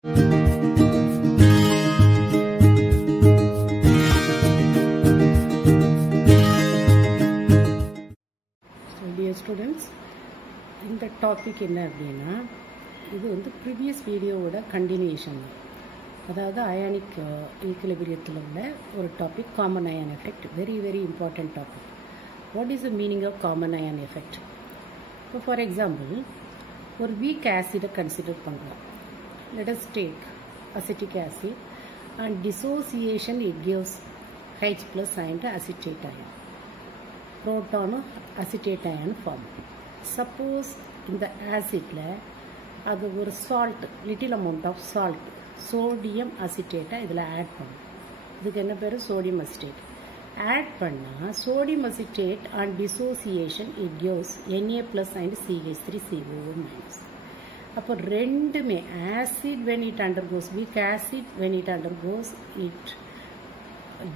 So dear students, in the topic என்ன அப்படினா இது வந்து previous video ஓட continuation. அதாவது ionic equilibrium உள்ள ஒரு topic common ion effect, very important topic. What is the meaning of common ion effect? So for example, ஒரு weak acid consider பண்ணலாம். Let us take acetic acid and dissociation it gives H plus and acetate ion. Proton acetate ion form. Suppose in the acid அது ஒரு salt, little amount of salt, sodium acetate இதில் add பண்ணும். இதுக்கு என்ன பேரு sodium acetate. Add பண்ணா sodium acetate and dissociation it gives Na plus and CH3COO minus. அப்போ ரெண்டுமே acid when it undergoes, weak acid when it undergoes it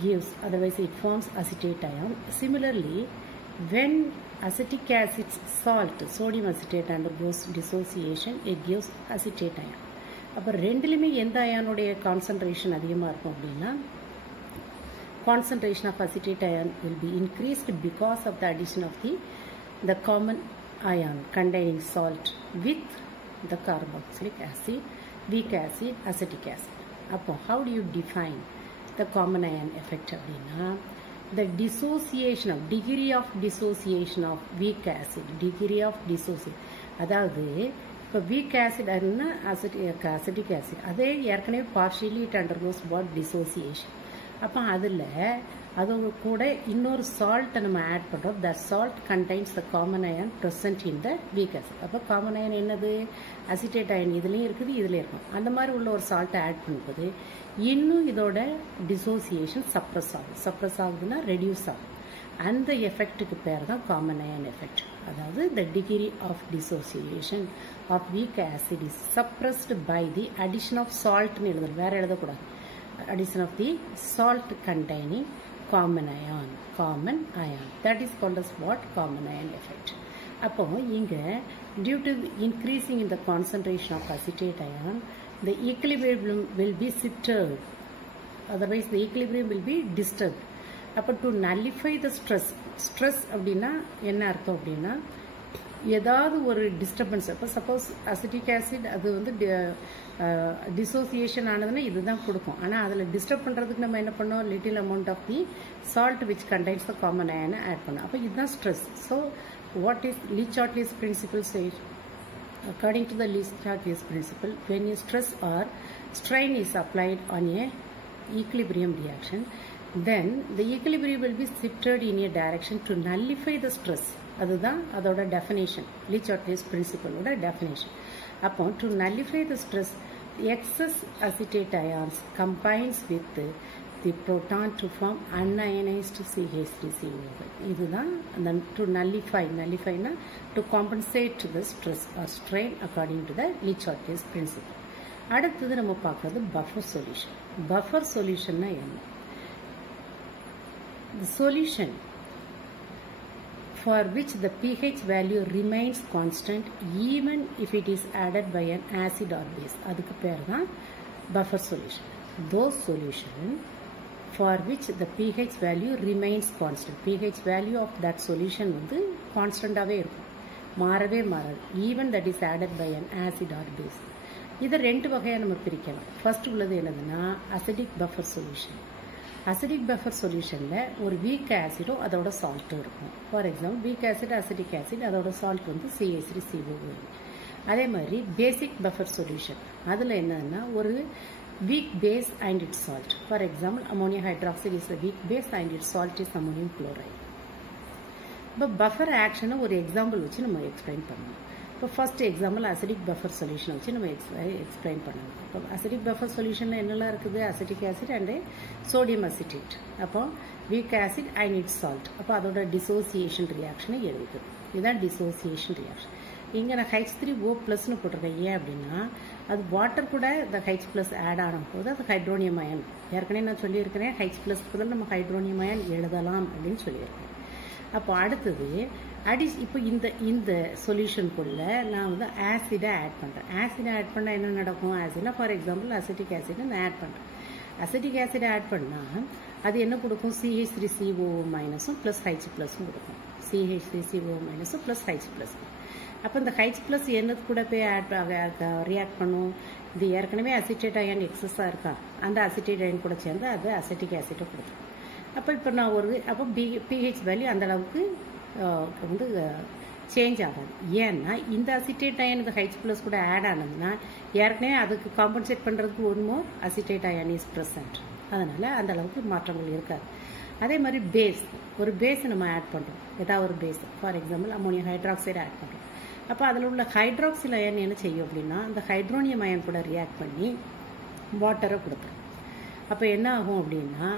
gives, otherwise it forms acetate ion. Similarly, when acetic acid salt, sodium acetate undergoes dissociation, it gives acetate ion. அப்போ ரெண்டுலையுமே எந்த அயானுடைய concentration அதிகமாக இருக்கும் அப்படின்னா concentration of acetate ion will be increased because of the addition of the common ion containing salt with the carboxylic acid, weak acid, acetic acid. அப்போ how do you define the common ion effect அப்படின்னா the dissociation of degree of dissociation of weak acid, degree of dissociation, அதாவது இப்போ weak acid அப்படின்னா acetic acid அதே ஏற்கனவே partially it undergoes what dissociation. அப்போ அதில் அதோட கூட இன்னொரு சால்ட்டை நம்ம ஆட் பண்ணுறோம். The salt contains the common ion present in the weak acid. அப்போ காமன் அயன் என்னது? அசிட்டேட் அயன் இதுலேயும் இருக்குது, இதுலேயும் இருக்கும். அந்த மாதிரி உள்ள ஒரு சால்ட்டை ஆட் பண்ணும்போது இன்னும் இதோட டிசோசியேஷன் சப்ரஸ் ஆகும். சப்ரஸ் ஆகுதுன்னா ரெடியூஸ் ஆகும். அந்த எஃபெக்ட்டுக்கு பேர் தான் காமன் அயன் எஃபெக்ட். அதாவது the degree of dissociation of weak acid is suppressed by the addition of சால்ட்னு எழுதணும், வேற எழுதக்கூடாது. Addition of the salt containing common ion. That is called as what? Common ion effect. அப்போ இங்க due to increasing in the concentration of acetate ion, the equilibrium will be shifted. Otherwise, the equilibrium will be disturbed. அப்போ to nullify the stress அப்படின்னா என்ன அர்த்தம் அப்படின்னா ஏதாவது ஒரு disturbance. அப்போ சப்போஸ் அசிட்டிக் ஆசிட் அது வந்து டிசோசியேஷன் ஆனதுன்னா இதுதான் கொடுக்கும். ஆனால் அதில் டிஸ்டர்ப் பண்ணுறதுக்கு நம்ம என்ன பண்ணோம்? Little amount of the salt which contains the common அயனை ஆட் பண்ணோம். அப்போ இதுதான் stress. So what is Le Chatelier's principle says? According to the Leach-Chartlius principle, when a stress or strain is applied on a equilibrium reaction, then the equilibrium will be shifted in a direction to nullify the stress. அதுதான் அதோட definition, Le Chatelier's பிரின்சிபலோட definition. அப்போ to nullify the stress, excess acetate ions combines with the proton to form unionised CH3COO. இதுதான் அந்த to நல்லிஃபைனா to compensate the stress or strain according to the Le Chatelier's principle. அடுத்தது நம்ம பார்க்கறது பஃபர் சொல்யூஷன். பஃபர் சொல்யூஷன்னா என்ன? The solution for which the pH value remains constant even if it is added by an acid or base. அதுக்கு பேர் தான் buffer solution. Those solution for which the pH value remains constant. pH value of that solution வந்து கான்ஸ்டன்டாகவே இருக்கும், மாறவே மாறாது. even that is added by an acid or base. இதை ரெண்டு வகையாக நம்ம பிரிக்கலாம். ஃபர்ஸ்ட் உள்ளது என்னதுன்னா acidic buffer solution. Acidic buffer சொல்யூஷனில் ஒரு வீக் ஆசிடும் அதோட சால்ட்டும் இருக்கும். For example weak acid, acetic acid, அதோட சால்ட் வந்து CH3COO. அதே மாதிரி பேசிக் பஃபர் சொல்யூஷன், அதில் என்னன்னா ஒரு weak base and its salt. For example ammonia hydroxide is a weak base and its salt is ammonium chloride. இப்போ பஃபர் ஆக்ஷனை ஒரு எக்ஸாம்பிள் வச்சு நம்ம எக்ஸ்பிளைன் பண்ணணும். இப்போ ஃபர்ஸ்ட் எக்ஸாம்பிள் அசிடிக் பஃபர் சொல்யூஷனை வச்சு நம்ம எக்ஸ்பிளைன் பண்ணணும். இப்போ அசிடிக் பஃபர் சொல்யூஷனில் என்னெல்லாம் இருக்குது? Acetic acid and sodium acetate. அப்போ weak acid and its salt. அப்போ அதோட டிசோசியேஷன் ரியாக்ஷனை எழுதிக்கும். இதுதான் டிசோசியேஷன் ரியாக்ஷன். இங்கே நான் H3O ப்ளஸ்னு போட்டிருக்கேன். ஏன் அப்படின்னா அது வாட்டர் கூட இந்த H ப்ளஸ் ஆட் ஆகும் போது அது ஹைட்ரோனியம் அயன். ஏற்கனவே நான் சொல்லியிருக்கிறேன் H ப்ளஸ் பதில் நம்ம ஹைட்ரோனியம் அயன் எழுதலாம் அப்படின்னு சொல்லியிருக்கேன். அப்போ அடுத்தது இப்போ இந்த சொல்யூஷனுக்குள்ள நான் வந்து ஆசிடை ஆட் பண்ணுறேன். ஆசிடை ஆட் பண்ணால் என்ன நடக்கும்? ஆசிட்னா ஃபார் எக்ஸாம்பிள் அசிட்டிக் ஆசிடை நான் ஆட் பண்ணுறேன். அசிட்டிக் ஆசிடை ஆட் பண்ணால் அது என்ன கொடுக்கும்? CH3CO மைனஸும் ப்ளஸ் H ப்ளஸும் கொடுக்கும். CH3CO மைனஸும் ப்ளஸ் H ப்ளஸ். அப்போ இந்த H ப்ளஸ் என்னது கூட போய் ரியாக்ட் பண்ணும்? இது ஏற்கனவே அசிட்டேட் அயன் எக்ஸஸாக இருக்கா, அந்த அசிட்டேட் அயன் கூட சேர்ந்து அது அசிட்டிக் ஆசிட்டை கொடுக்கும். அப்போ இப்போ நான் அப்போ pH வேல்யூ அந்த அளவுக்கு வந்து சேஞ்ச் ஆகாது. ஏன்னா இந்த அசிட்டேட் அயன் இந்த H ப்ளஸ் கூட ஆட் ஆனதுன்னா ஏற்கனவே அதுக்கு காம்பன்சேட் பண்ணுறதுக்கு ஒன்றுமோ அசிட்டேட் அயன் இஸ் ப்ரெசன்ட். அதனால் அந்த அளவுக்கு மாற்றங்கள் இருக்காது. அதே மாதிரி ஒரு பேஸை நம்ம ஆட் பண்ணுறோம். ஏதாவது ஒரு base, for example ammonium hydroxide add பண்ணுறோம். அப்போ அதில் உள்ள ஹைட்ராக்சில் அயன் என்ன செய்யும் அப்படின்னா அந்த ஹைட்ரோனியம் அயன் கூட ரியாக்ட் பண்ணி வாட்டரை கொடுக்குறோம். அப்போ என்ன ஆகும் அப்படின்னா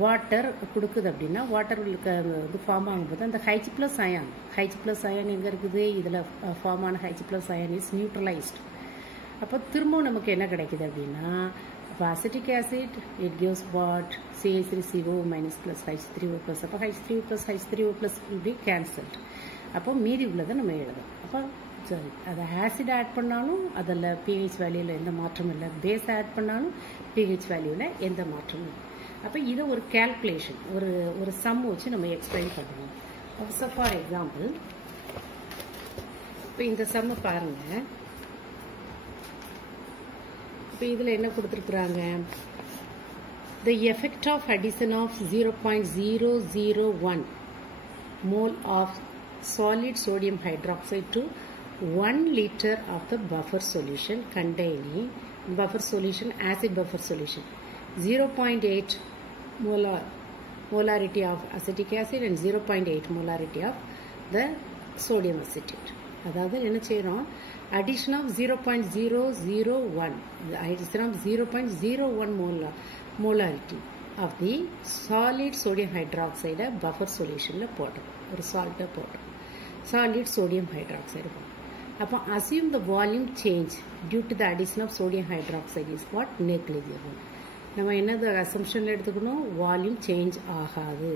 வாட்டர் கொடுக்குது அப்படின்னா வாட்டர் இது ஃபார்ம் ஆகும்போது அந்த H ப்ளஸ் அயன் எங்கே இருக்குது? இதில் ஃபார்ம் ஆன H plus iron is neutralised. அப்போ திரும்பவும் நமக்கு என்ன கிடைக்குது அப்படின்னா இப்போ acetic acid it gives what? CH3CO minus plus H3O plus. அப்போ H3O plus will be cancelled. அப்போ மீதி உள்ளதை நம்ம எழுதணும். அப்போ சரி, அதை ஆசிட் ஆட் பண்ணாலும் அதில் pH வேல்யூவில் எந்த மாற்றமும் இல்லை, பேஸ் ஆட் பண்ணாலும் pH வேல்யூவில் எந்த மாற்றமும் இல்லை. அப்போ இதை ஒரு கேல்குலேஷன் ஒரு சம் வச்சு நம்ம எக்ஸ்பிளைன் பண்ணுவோம். ஸோ ஃபார் எக்ஸாம்பிள் இப்போ இந்த சம்மை பாருங்கள். இப்போ இதில் என்ன கொடுத்துருக்குறாங்க? The effect of addition of 0.001 mole of solid sodium hydroxide to 1 liter of the buffer solution containing acid buffer solution 0.8 molarity of acetic acid and 0.8 molarity of the sodium acetate. அதாவது என்ன செய்யறோம்? addition of 0.001 molarity of the solid sodium hydroxide buffer solution போடுறோம். ஒரு சால்ட்டை போடுறோம். solid sodium hydroxide. அப்போ assume the volume change due to the addition of sodium hydroxide is what? negligible. நம்ம என்னது அசம்ஷனில் எடுத்துக்கணும்? வால்யூம் சேஞ்ச் ஆகாது.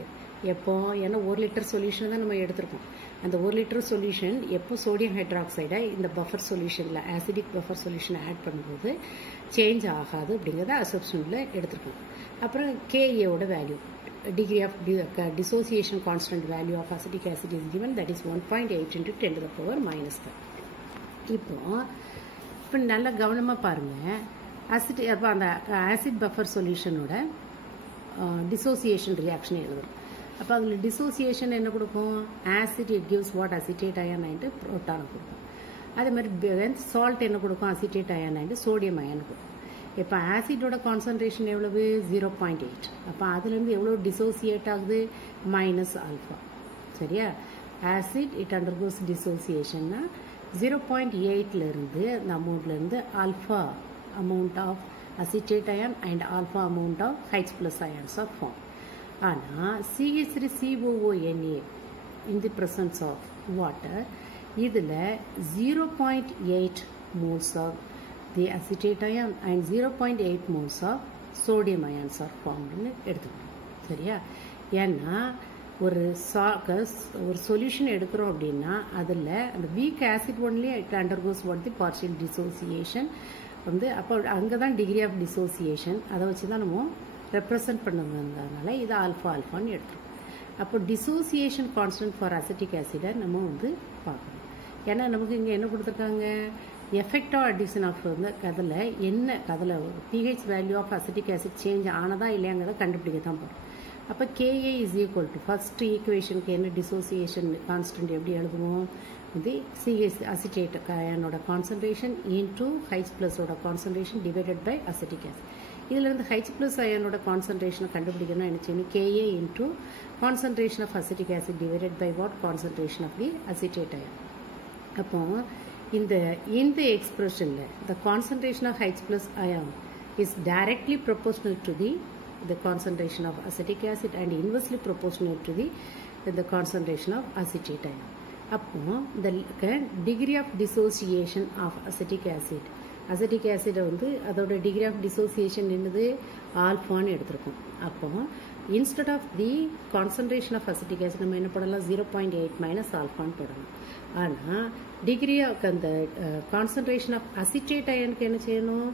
எப்போ? ஏன்னா 1 லிட்டர் சொல்யூஷன் தான் நம்ம எடுத்துருக்கோம். அந்த 1 லிட்டர் சொல்யூஷன் எப்போ சோடியம் ஹைட்ராக்சைடை இந்த பஃபர் சொல்யூஷனில் ஆசிடிக் பஃபர் சொல்யூஷனை ஆட் பண்ணும்போது சேஞ்ச் ஆகாது அப்படிங்கிறத அசம்ஷனில் எடுத்துருக்கோம். அப்புறம் KAவோட value, degree of dissociation constant value of acetic acid is given, that is 1.8 into 10 to the power minus 5. இப்போ நல்லா கவனமாக பாருங்கள். அப்போ அந்த ஆசிட் பஃபர் சொல்யூஷனோட டிசோசியேஷன் ரியாக்ஷன் எழுதும். அப்போ அதில் டிசோசியேஷன் என்ன கொடுக்கும்? Acid it gives what? Acetate ion ஆயிட்டு புரோட்டான் கொடுக்கும். அதே மாதிரி சால்ட் என்ன கொடுக்கும்? அசிட்டேட் அயன் ஆயிட்டு சோடியம் அயன் கொடுக்கும். இப்போ ஆசிடோட கான்சன்ட்ரேஷன் எவ்வளவு? 0.8. அப்போ அதுலேருந்து எவ்வளோ டிசோசியேட் ஆகுது? Minus alpha. சரியா? ஆசிட் இட் அண்டர்கோஸ் டிசோசியேஷன்னா 0.8லேருந்து அந்த அமௌண்ட்லேருந்து alpha amount of acetate ion and alpha amount of H plus ions are formed. ஆனால் CH3COONA in the presence of water இதில் 0.8 moles of the acetate ion and 0.8 moles of sodium ions are formed எடுத்துக்கணும். சரியா? ஏன்னா ஒரு solution எடுக்கிறோம் அப்படின்னா அதில் அந்த week acid only it undergoes what the partial dissociation வந்து அப்போ அங்கே தான் டிகிரி ஆஃப் டிசோசியேஷன் அதை வச்சு தான் நம்ம ரெப்ரசன்ட் பண்ணுறதுனால இது ஆல்ஃபான்னு எடுத்துரும். அப்போ டிசோசியேஷன் கான்ஸ்டன்ட் ஃபார் அசிட்டிக் ஆசிடை நம்ம வந்து பார்க்கணும். ஏன்னா நமக்கு இங்கே என்ன கொடுத்துருக்காங்க? எஃபெக்ட் ஆஃப் அடிஷன் ஆஃப் வந்து அதில் pH value of acetic acid change ஆனதா இல்லையாங்கிறத கண்டுபிடிக்க தான் போகிறோம். அப்போ KA is equal to first ஈக்குவேஷனுக்கு என்ன டிசோசியேஷன் கான்ஸ்டன்ட் எப்படி எழுதுவோம்? இது CH அசிட்டேட் அயனோட கான்சன்ட்ரேஷன் இன்டூ H ப்ளஸோட concentration divided by acetic acid. இதிலிருந்து H ப்ளஸ் அயனோட கான்சன்ட்ரேஷனை கண்டுபிடிக்கணும்னா என்ன செய்யணும்? KA into concentration of acetic acid divided by what? Concentration of the acetate ion. அப்போ இந்த எக்ஸ்பிரஷனில் the concentration of H plus ion is directly proportional to the concentration of acetic acid and inversely proportional to the concentration of acetate ion. அப்போ the degree of dissociation of acetic acid வந்து அதோட degree of dissociation என்னது? ஆல்ஃபான்னு எடுத்திருக்கோம். அப்போ instead of the concentration of acetic acid நம்ம என்ன போடலாம் 0.8 minus alpha போடலாம். ஆனா degree of the concentration of acetate ion என்ன செய்யணும்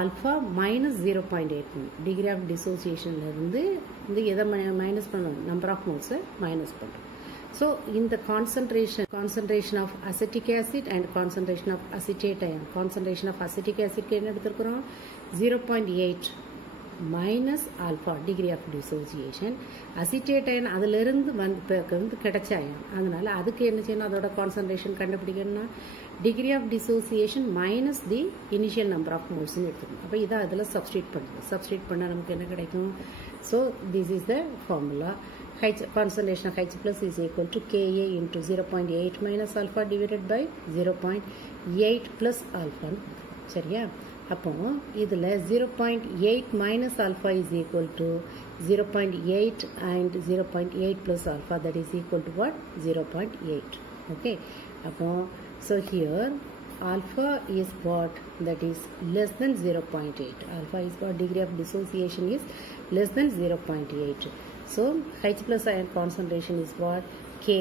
alpha minus 0.8 degree of dissociation இருந்து இந்த எதை மைனஸ் பண்ணணும் number of moles மைனஸ் பண்ணுறோம். So in the concentration of acetic acid and concentration of acetate ion, concentration of acetic acid என்ன எடுத்துக்கிறோம் 0.8 minus alpha degree of dissociation, acetate ion அதிலிருந்து வந்து கிடைச்ச ion, அதனால அதுக்கு என்ன செய்யணும் அதோட concentration கண்டுபிடிக்கணும்னா degree of dissociation minus the initial number of moles எடுத்துக்கணும். அப்போ இதை அதில் substitute பண்ணால் நமக்கு என்ன கிடைக்கும்? So this is the formula. Concentration of H plus is equal to Ka into 0.8 minus alpha divided by 0.8 plus alpha. சரியா? அப்போ இதில் 0.8 minus alpha is equal to 0.8 and 0.8 plus alpha, that is equal to what? 0.8. Okay. அப்போ so here alpha is what? That is less than 0.8. Alpha is what? Degree of dissociation is less than 0.8. So H plus ion concentration is what? Ka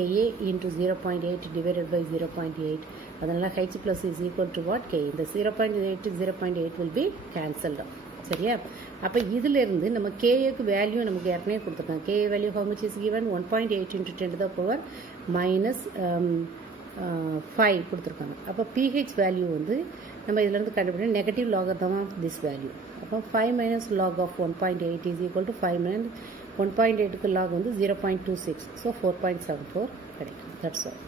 into 0.8 divided by 0.8. அதனால H plus is equal to what? K. The 0.8 to 0.8 will be cancelled out. சரியா? அப்போ இதிலிருந்து நம்ம Kக்கு value நமக்கு ஏற்கனவே கொடுத்துருக்காங்க. K value how much is given? 1.8 into 10 to the power minus 5 கொடுத்துருக்காங்க. அப்போ pH வேல்யூ வந்து நம்ம இதிலிருந்து கண்டுபிடிக்க negative logarithm of this value. அப்போ 5 minus log of 1.8 is equal to 5 minus 1.8க்கு log வந்து 0.26. So 4.74 கிடைக்கும். That's all.